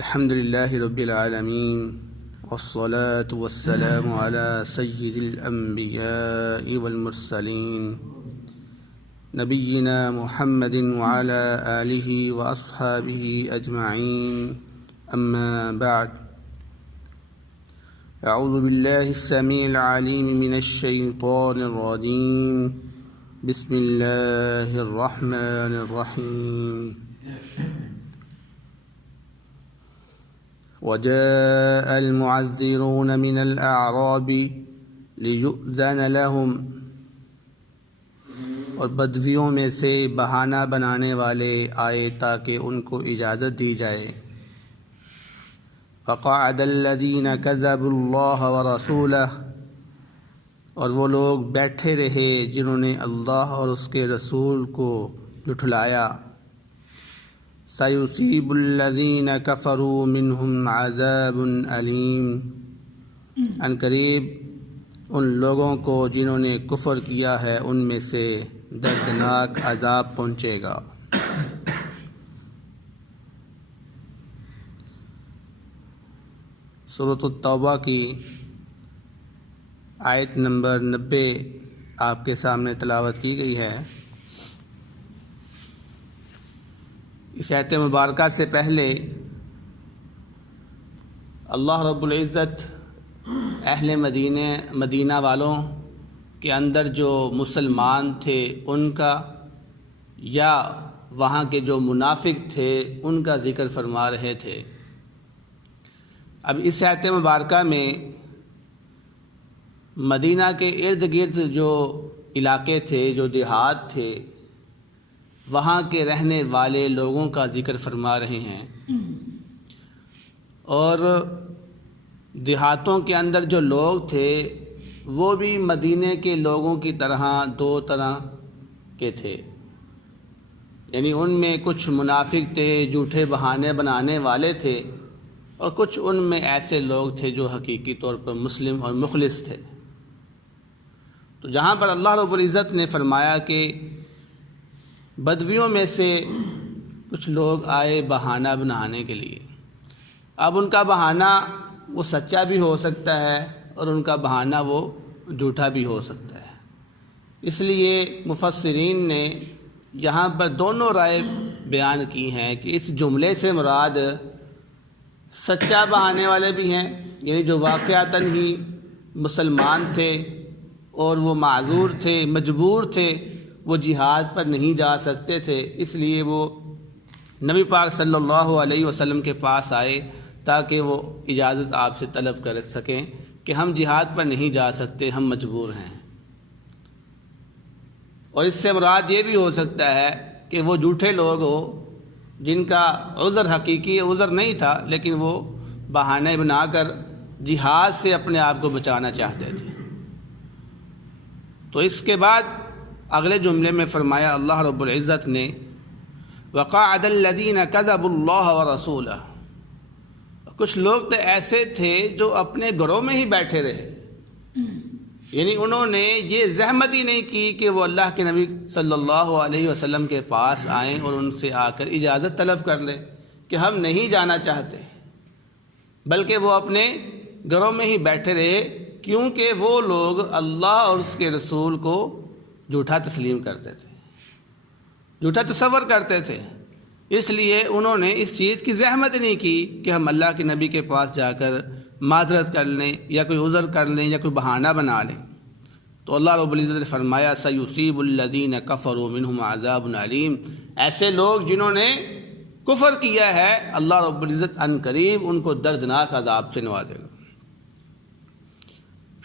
الحمد لله رب العالمين والصلاة والسلام على سيد الأنبياء والمرسلين نبينا محمد وعلى آله وأصحابه أجمعين أما بعد. أعوذ بالله السميع العليم من الشيطان الرجيم. بسم الله الرحمن الرحيم. وجاء المعذرون من الأعراب ليؤذن لهم، اور بدویوں میں سے بہانہ بنانے والے آئے تاکہ ان کو اجازت دی جائے. فقعد الذين كذبوا الله ورسوله، اور وہ لوگ بیٹھے رہے جنہوں نے اللہ اور اس کے رسول کو جھٹلایا. سَيُصِيبُ الَّذِينَ كَفَرُوا مِنْهُمْ عَذَابٌ أَلِيمٌ، ان قریب ان لوگوں کو جنہوں نے کفر کیا ہے ان میں سے دردناک عذاب پہنچے گا. سورۃ التوبہ کی آیت نمبر 90 آپ کے سامنے تلاوت کی گئی ہے. اس آیت مبارکہ سے پہلے اللہ رب العزت اہل مدینہ والوں کے اندر جو مسلمان تھے ان کا یا وہاں کے جو منافق تھے ان کا ذکر فرما رہے تھے. اب اس آیت مبارکہ میں مدینہ کے ارد گرد جو علاقے تھے، جو دیہات تھے، وہاں کے رہنے والے لوگوں کا ذکر فرما رہے ہیں. اور دیہاتوں کے اندر جو لوگ تھے وہ بھی مدینے کے لوگوں کی طرح دو طرح کے تھے. یعنی ان میں کچھ منافق تھے، جھوٹے بہانے بنانے والے تھے، اور کچھ ان میں ایسے لوگ تھے جو حقیقی طور پر مسلم اور مخلص تھے. تو جہاں پر اللہ رب العزت نے فرمایا کہ بدویوں میں سے کچھ لوگ آئے بہانہ بنانے کے لیے، اب ان کا بہانہ وہ سچا بھی ہو سکتا ہے اور ان کا بہانہ وہ جھوٹا بھی ہو سکتا ہے. اس لیے مفسرین نے یہاں پر دونوں رائے بیان کی ہیں کہ اس جملے سے مراد سچا بہانے والے بھی ہیں، یعنی جو واقعتاً ہی مسلمان تھے اور وہ معذور تھے، مجبور تھے، وہ جہاد پر نہیں جا سکتے تھے، اس لیے وہ نبی پاک صلی اللہ علیہ وسلم کے پاس آئے تاکہ وہ اجازت آپ سے طلب کر سکیں کہ ہم جہاد پر نہیں جا سکتے، ہم مجبور ہیں. اور اس سے مراد یہ بھی ہو سکتا ہے کہ وہ جھوٹے لوگ ہو جن کا عذر حقیقی عذر نہیں تھا، لیکن وہ بہانے بنا کر جہاد سے اپنے آپ کو بچانا چاہتے تھے. تو اس کے بعد اگلے جملے میں فرمایا اللہ رب العزت نے وقعد الذین کذبوا اللہ ورسولہ، کچھ لوگ تو ایسے تھے جو اپنے گھروں میں ہی بیٹھے رہے، یعنی انہوں نے یہ زحمت ہی نہیں کی کہ وہ اللہ کے نبی صلی اللہ علیہ وسلم کے پاس آئیں اور ان سے آ کر اجازت طلب کر لیں کہ ہم نہیں جانا چاہتے، بلکہ وہ اپنے گھروں میں ہی بیٹھے رہے، کیونکہ وہ لوگ اللہ اور اس کے رسول کو جھوٹا تسلیم کرتے تھے، جھوٹا تصور کرتے تھے. اس لیے انہوں نے اس چیز کی زحمت نہیں کی کہ ہم اللہ کے نبی کے پاس جا کر معذرت کر لیں یا کوئی عذر کر لیں یا کوئی بہانہ بنا لیں. تو اللہ رب العزت نے فرمایا سَيُصِيبُ الَّذِينَ كَفَرُوا مِنْهُمْ عَذَابٌ عَلِيمٌ، ایسے لوگ جنہوں نے کفر کیا ہے اللہ رب العزت ان قریب ان کو دردناک عذاب سے نوازے گا.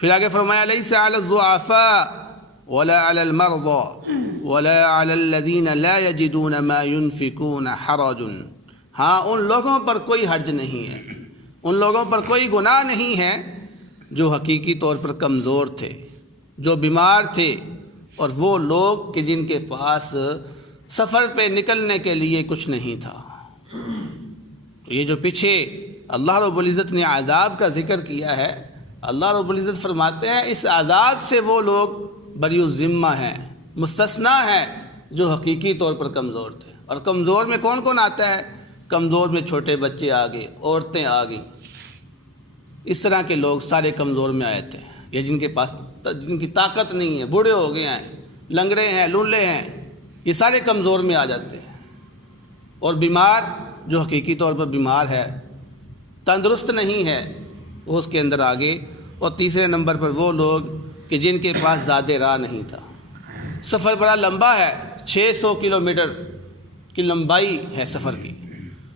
پھر آگے فرمایا لَيْسَ عَلَى الضُّعَفَاءِ ولا على المرضى ولا على الذين لا يجدون ما ينفقون حرج، ہاں ان لوگوں پر کوئی حرج نہیں ہے، ان لوگوں پر کوئی گناہ نہیں ہے جو حقیقی طور پر کمزور تھے، جو بیمار تھے، اور وہ لوگ کہ جن کے پاس سفر پہ نکلنے کے لیے کچھ نہیں تھا. یہ جو پیچھے اللہ رب العزت نے عذاب کا ذکر کیا ہے، اللہ رب العزت فرماتے ہیں اس عذاب سے وہ لوگ بری الذمہ ہیں، مستثنیٰ ہیں جو حقیقی طور پر کمزور تھے. اور کمزور میں کون کون آتا ہے؟ کمزور میں چھوٹے بچے آ گئے، عورتیں آ گئیں، اس طرح کے لوگ سارے کمزور میں آئے تھے، یا جن کے پاس جن کی طاقت نہیں ہے، بوڑھے ہو گئے ہیں، لنگڑے ہیں، لونڈے ہیں، یہ سارے کمزور میں آ جاتے ہیں۔ اور بیمار جو حقیقی طور پر بیمار ہے، تندرست نہیں ہے، وہ اس کے اندر آ گئے۔ اور تیسرے نمبر پر وہ لوگ کہ جن کے پاس زیادہ راہ نہیں تھا، سفر بڑا لمبا ہے، 600 کلومیٹر کی لمبائی ہے سفر کی،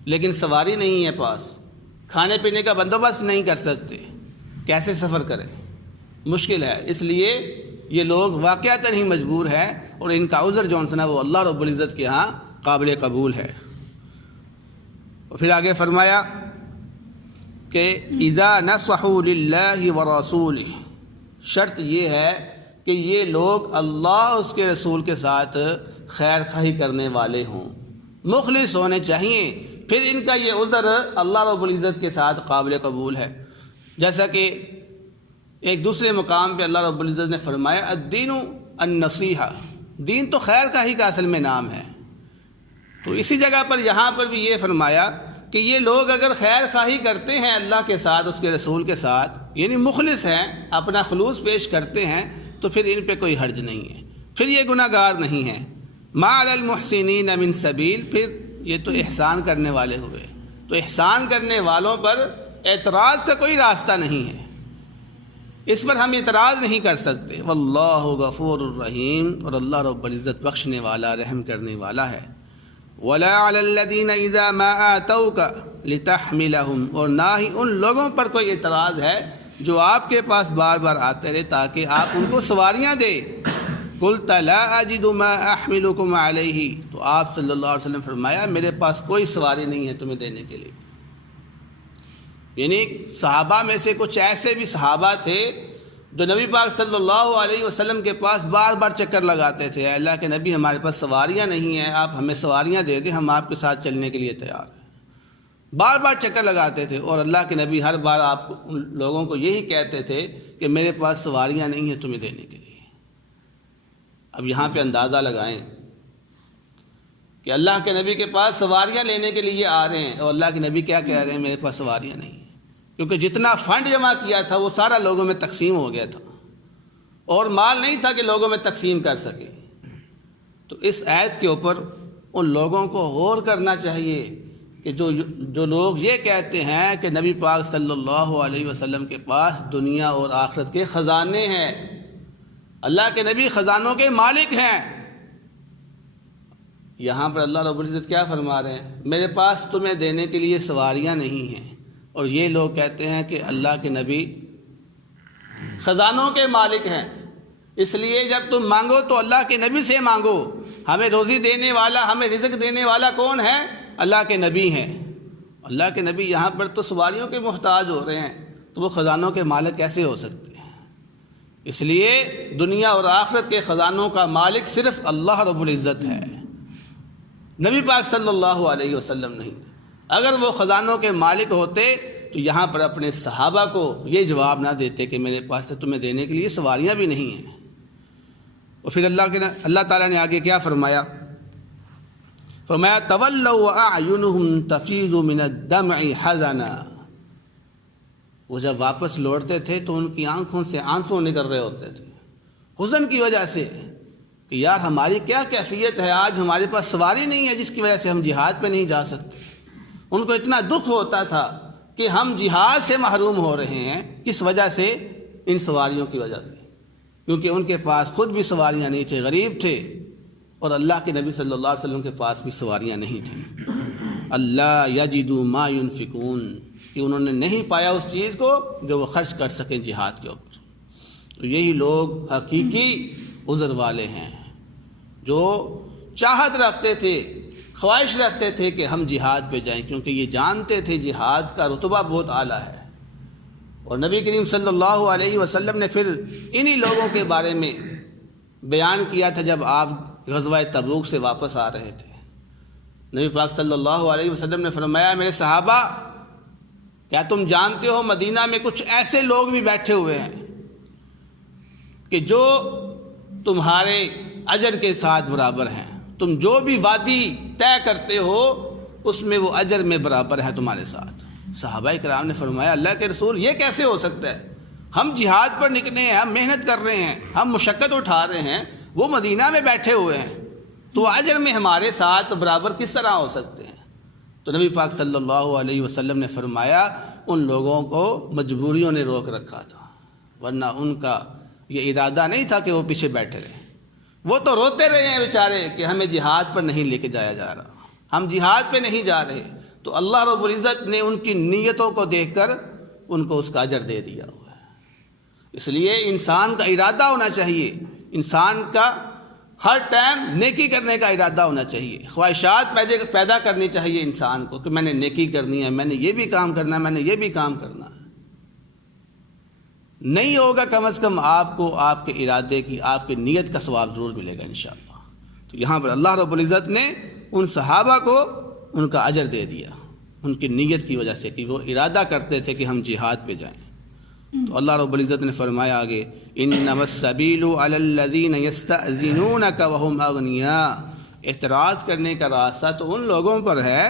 لیکن سواری نہیں ہے پاس، کھانے پینے کا بندوبست نہیں کر سکتے، کیسے سفر کریں؟ مشکل ہے۔ اس لیے یہ لوگ واقعتاً ہی مجبور ہے، اور ان کا عذر جو ہے وہ اللہ رب العزت کے ہاں قابل قبول ہے۔ اور پھر آگے فرمایا کہ اذا نصحوا للہ ورسولہ، شرط یہ ہے کہ یہ لوگ اللہ اس کے رسول کے ساتھ خیر خواہی کرنے والے ہوں، مخلص ہونے چاہیے، پھر ان کا یہ عذر اللہ رب العزت کے ساتھ قابل قبول ہے۔ جیسا کہ ایک دوسرے مقام پہ اللہ رب العزت نے فرمایا الدین النصیحہ، دین تو خیر خواہی کا اصل میں نام ہے۔ تو اسی جگہ پر یہاں پر بھی یہ فرمایا کہ یہ لوگ اگر خیر خواہی کرتے ہیں اللہ کے ساتھ، اس کے رسول کے ساتھ، یعنی مخلص ہیں، اپنا خلوص پیش کرتے ہیں، تو پھر ان پہ کوئی حرج نہیں ہے، پھر یہ گناہ گار نہیں ہیں۔ ما علی المحسنین من سبیل، پھر یہ تو احسان کرنے والے ہوئے، تو احسان کرنے والوں پر اعتراض کا کوئی راستہ نہیں ہے، اس پر ہم اعتراض نہیں کر سکتے۔ واللہ غفور الرحیم، اور اللہ رب العزت بخشنے والا، رحم کرنے والا ہے۔ وَلَا عَلَى الَّذِينَ إِذَا مَا آتَوْكَ لِتَحْمِلَهُمْ، اور نہ ہی ان لوگوں پر کوئی اعتراض ہے جو آپ کے پاس بار بار آتے رہے تاکہ آپ ان کو سواریاں دیں۔ قُلْتَ لَا أَجِدُ مَا أَحْمِلُكُمْ عَلَيْهِ، تو آپ صلی اللہ علیہ وسلم فرمایا میرے پاس کوئی سواری نہیں ہے تمہیں دینے کے لیے۔ یعنی صحابہ میں سے کچھ ایسے بھی صحابہ تھے جو نبی پاک صلی اللہ علیہ وسلم کے پاس بار بار چکر لگاتے تھے، اے اللہ کے نبی ہمارے پاس سواریاں نہیں ہیں، آپ ہمیں سواریاں دے دیں، ہم آپ کے ساتھ چلنے کے لیے تیار ہیں۔ بار بار چکر لگاتے تھے، اور اللہ کے نبی ہر بار آپ ان لوگوں کو یہی کہتے تھے کہ میرے پاس سواریاں نہیں ہیں تمہیں دینے کے لیے۔ اب یہاں پہ اندازہ لگائیں کہ اللہ کے نبی کے پاس سواریاں لینے کے لیے آ رہے ہیں، اور اللہ کے نبی کیا کہہ رہے ہیں؟ میرے پاس سواریاں نہیں ہیں، کیونکہ جتنا فنڈ جمع کیا تھا وہ سارا لوگوں میں تقسیم ہو گیا تھا، اور مال نہیں تھا کہ لوگوں میں تقسیم کر سکے۔ تو اس آیت کے اوپر ان لوگوں کو غور کرنا چاہیے کہ جو لوگ یہ کہتے ہیں کہ نبی پاک صلی اللہ علیہ وسلم کے پاس دنیا اور آخرت کے خزانے ہیں، اللہ کے نبی خزانوں کے مالک ہیں، یہاں پر اللہ رب العزت کیا فرما رہے ہیں؟ میرے پاس تمہیں دینے کے لیے سواریاں نہیں ہیں، اور یہ لوگ کہتے ہیں کہ اللہ کے نبی خزانوں کے مالک ہیں، اس لیے جب تم مانگو تو اللہ کے نبی سے مانگو، ہمیں روزی دینے والا، ہمیں رزق دینے والا کون ہے؟ اللہ کے نبی ہیں۔ اللہ کے نبی یہاں پر تو سواریوں کے محتاج ہو رہے ہیں، تو وہ خزانوں کے مالک کیسے ہو سکتے ہیں؟ اس لیے دنیا اور آخرت کے خزانوں کا مالک صرف اللہ رب العزت ہے، نبی پاک صلی اللہ علیہ وسلم نہیں۔ اگر وہ خزانوں کے مالک ہوتے تو یہاں پر اپنے صحابہ کو یہ جواب نہ دیتے کہ میرے پاس تو تمہیں دینے کے لیے سواریاں بھی نہیں ہیں۔ اور پھر اللہ تعالیٰ نے آگے کیا فرمایا؟ فرمایا تولوا واعینہم تفیض من الدمع حزنا، وہ جب واپس لوٹتے تھے تو ان کی آنکھوں سے آنسو نکل رہے ہوتے تھے حزن کی وجہ سے کہ یار ہماری کیا کیفیت ہے، آج ہمارے پاس سواری نہیں ہے جس کی وجہ سے ہم جہاد پہ نہیں جا سکتے۔ ان کو اتنا دکھ ہوتا تھا کہ ہم جہاد سے محروم ہو رہے ہیں، کس وجہ سے؟ ان سواریوں کی وجہ سے، کیونکہ ان کے پاس خود بھی سواریاں نہیں تھے، غریب تھے، اور اللہ کے نبی صلی اللہ علیہ وسلم کے پاس بھی سواریاں نہیں تھیں۔ اللہ یجدوا ما ينفقون، کہ انہوں نے نہیں پایا اس چیز کو جو وہ خرچ کر سکیں جہاد کے اوپر۔ تو یہی لوگ حقیقی عذر والے ہیں، جو چاہت رکھتے تھے، خواہش رکھتے تھے کہ ہم جہاد پہ جائیں، کیونکہ یہ جانتے تھے جہاد کا رتبہ بہت اعلیٰ ہے۔ اور نبی کریم صلی اللہ علیہ وسلم نے پھر انہی لوگوں کے بارے میں بیان کیا تھا جب آپ غزوہ تبوک سے واپس آ رہے تھے۔ نبی پاک صلی اللہ علیہ وسلم نے فرمایا میرے صحابہ کیا تم جانتے ہو مدینہ میں کچھ ایسے لوگ بھی بیٹھے ہوئے ہیں کہ جو تمہارے اجر کے ساتھ برابر ہیں، تم جو بھی وادی طے کرتے ہو اس میں وہ اجر میں برابر ہے تمہارے ساتھ۔ صحابہ کرام نے فرمایا اللہ کے رسول یہ کیسے ہو سکتا ہے؟ ہم جہاد پر نکلے ہیں، ہم محنت کر رہے ہیں، ہم مشقت اٹھا رہے ہیں، وہ مدینہ میں بیٹھے ہوئے ہیں، تو اجر میں ہمارے ساتھ برابر کس طرح ہو سکتے ہیں؟ تو نبی پاک صلی اللہ علیہ وسلم نے فرمایا ان لوگوں کو مجبوریوں نے روک رکھا تھا، ورنہ ان کا یہ ارادہ نہیں تھا کہ وہ پیچھے بیٹھے رہیں۔ وہ تو روتے رہے ہیں بیچارے کہ ہمیں جہاد پر نہیں لے کے جایا جا رہا، ہم جہاد پہ نہیں جا رہے، تو اللہ رب العزت نے ان کی نیتوں کو دیکھ کر ان کو اس کا اجر دے دیا ہوا ہے۔ اس لیے انسان کا ارادہ ہونا چاہیے، انسان کا ہر ٹائم نیکی کرنے کا ارادہ ہونا چاہیے، خواہشات پیدا کرنی چاہیے انسان کو کہ میں نے نیکی کرنی ہے، میں نے یہ بھی کام کرنا ہے، میں نے یہ بھی کام کرنا ہے۔ نہیں ہوگا کم از کم آپ کو آپ کے ارادے کی، آپ کی نیت کا ثواب ضرور ملے گا انشاءاللہ۔ تو یہاں پر اللہ رب العزت نے ان صحابہ کو ان کا اجر دے دیا ان کی نیت کی وجہ سے کہ وہ ارادہ کرتے تھے کہ ہم جہاد پہ جائیں۔ تو اللہ رب العزت نے فرمایا آگے انما السبیل علی الذین یستأذنونک وهم اغنیاء، اعتراض کرنے کا راستہ تو ان لوگوں پر ہے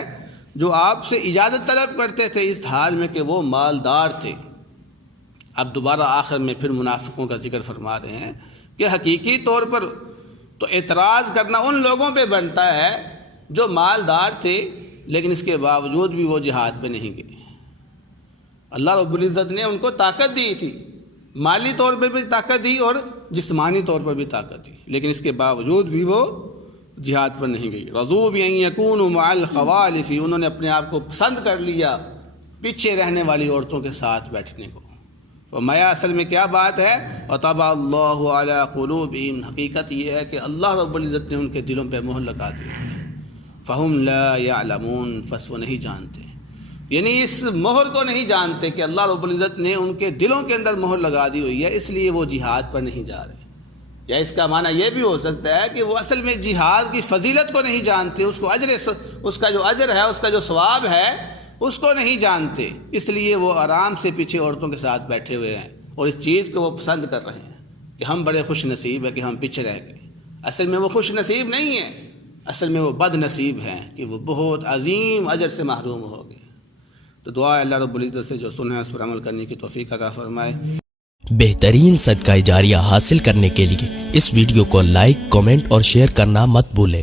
جو آپ سے اجازت طلب کرتے تھے اس حال میں کہ وہ مالدار تھے۔ اب دوبارہ آخر میں پھر منافقوں کا ذکر فرما رہے ہیں کہ حقیقی طور پر تو اعتراض کرنا ان لوگوں پہ بنتا ہے جو مالدار تھے لیکن اس کے باوجود بھی وہ جہاد پہ نہیں گئے۔ اللہ رب العزت نے ان کو طاقت دی تھی، مالی طور پہ بھی طاقت دی اور جسمانی طور پر بھی طاقت دی، لیکن اس کے باوجود بھی وہ جہاد پر نہیں گئی۔ رضوا بأن يكونوا مع الخوالف، انہوں نے اپنے آپ کو پسند کر لیا پیچھے رہنے والی عورتوں کے ساتھ بیٹھنے کو۔ فرمایا اصل میں کیا بات ہے؟ وطبع اللہ علی قلوبہم، حقیقت یہ ہے کہ اللہ رب العزت نے ان کے دلوں پہ مہر لگا دی، فہم لا یعلمون، پس وہ نہیں جانتے، یعنی اس مہر کو نہیں جانتے کہ اللہ رب العزت نے ان کے دلوں کے اندر مہر لگا دی ہوئی ہے، اس لیے وہ جہاد پر نہیں جا رہے۔ یا اس کا معنی یہ بھی ہو سکتا ہے کہ وہ اصل میں جہاد کی فضیلت کو نہیں جانتے، اس کا جو اجر ہے، اس کا جو ثواب ہے اس کو نہیں جانتے، اس لیے وہ آرام سے پیچھے عورتوں کے ساتھ بیٹھے ہوئے ہیں اور اس چیز کو وہ پسند کر رہے ہیں کہ ہم بڑے خوش نصیب ہیں کہ ہم پیچھے رہ گئے۔ اصل میں وہ خوش نصیب نہیں ہیں، اصل میں وہ بد نصیب ہیں کہ وہ بہت عظیم اجر سے محروم ہو گئے۔ تو دعا ہے اللہ رب العزت سے جو سنا ہے اس پر عمل کرنے کی توفیق عطا فرمائے۔ بہترین صدقہ جاریہ حاصل کرنے کے لیے اس ویڈیو کو لائک، کمنٹ اور شیئر کرنا مت بھولیں۔